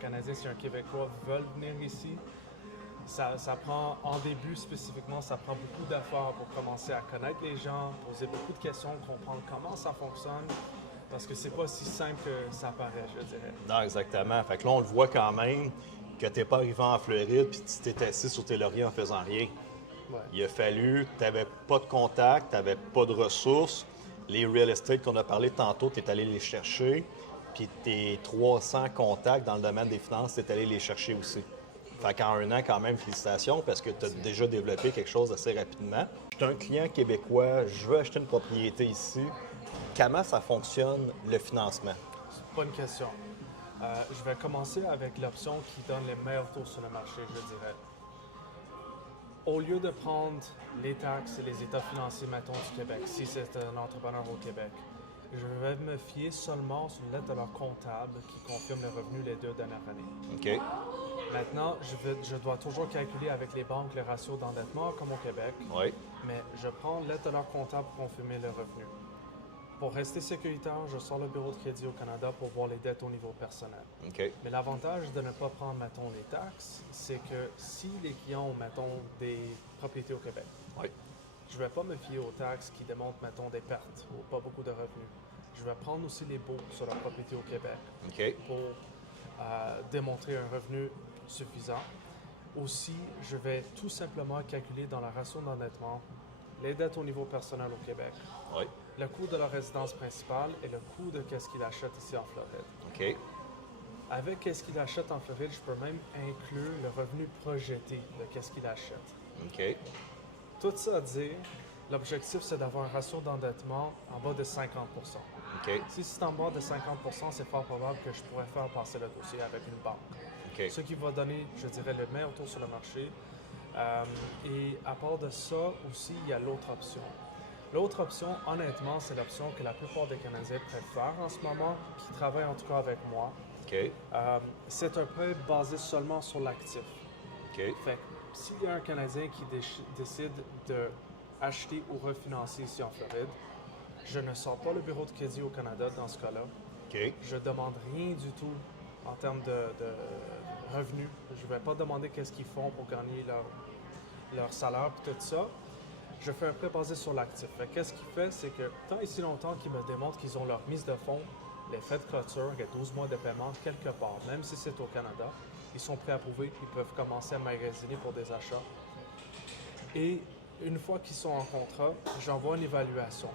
Canadien, si un Québécois veulent venir ici, ça prend, en début spécifiquement, ça prend beaucoup d'efforts pour commencer à connaître les gens, poser beaucoup de questions, comprendre comment ça fonctionne, parce que c'est pas si simple que ça paraît, je dirais. Non, exactement. Fait que là, on le voit quand même que tu n'es pas arrivé en Floride puis tu t'es assis sur tes lauriers en faisant rien. Ouais. Il a fallu, tu n'avais pas de contact, tu n'avais pas de ressources. Les real estate qu'on a parlé tantôt, tu es allé les chercher. Puis tes 300 contacts dans le domaine des finances, tu es allé les chercher aussi. Fait qu'en un an, quand même, félicitations parce que tu as déjà développé quelque chose assez rapidement. Je suis un client québécois, je veux acheter une propriété ici. Comment ça fonctionne, le financement? Bonne question. Je vais commencer avec l'option qui donne les meilleurs taux sur le marché, je dirais. Au lieu de prendre les taxes et les états financiers, mettons, du Québec, si c'est un entrepreneur au Québec, je vais me fier seulement sur une lettre de leur comptable qui confirme le revenu les 2 dernières années. OK. Maintenant, je dois toujours calculer avec les banques le ratio d'endettement comme au Québec, Oui. mais je prends lettre de leur comptable pour confirmer le revenu. Pour rester sécuritaire, je sors le bureau de crédit au Canada pour voir les dettes au niveau personnel. OK. Mais l'avantage de ne pas prendre, mettons, les taxes, c'est que si les clients ont, mettons, des propriétés au Québec, Oui. je ne vais pas me fier aux taxes qui démontrent, mettons, des pertes ou pas beaucoup de revenus. Je vais prendre aussi les baux sur leur propriété au Québec OK. pour démontrer un revenu suffisant. Aussi, je vais tout simplement calculer dans la ratio d'endettement les dettes au niveau personnel au Québec, Oui. le coût de leur résidence principale et le coût de qu'est-ce qu'ils achètent ici en Floride. OK. Avec qu'est-ce qu'ils achètent en Floride, je peux même inclure le revenu projeté de qu'est-ce qu'ils achètent. OK. Tout ça à dire, l'objectif, c'est d'avoir un ratio d'endettement en bas de 50%. OK. Si c'est en bas de 50%, c'est fort probable que je pourrais faire passer le dossier avec une banque. OK. Ce qui va donner, je dirais, le meilleur taux sur le marché. Et à part de ça, aussi, il y a l'autre option. L'autre option, honnêtement, c'est l'option que la plupart des Canadiens préfèrent en ce moment, qui travaillent en tout cas avec moi. OK. C'est un prêt basé seulement sur l'actif. OK. Fait que s'il y a un Canadien qui décide d'acheter ou refinancer ici en Floride, je ne sors pas le bureau de crédit au Canada dans ce cas-là. OK. Je ne demande rien du tout en termes de revenus. Je ne vais pas demander qu'est-ce qu'ils font pour gagner leur salaire et tout ça. Je fais un prêt basé sur l'actif. Qu'est-ce qu'il fait, c'est que tant et si longtemps qu'ils me démontrent qu'ils ont leur mise de fonds, les frais de clôture et 12 mois de paiement quelque part, même si c'est au Canada, ils sont prêts à prouver qu'ils peuvent commencer à magasiner pour des achats. Et une fois qu'ils sont en contrat, j'envoie une évaluation.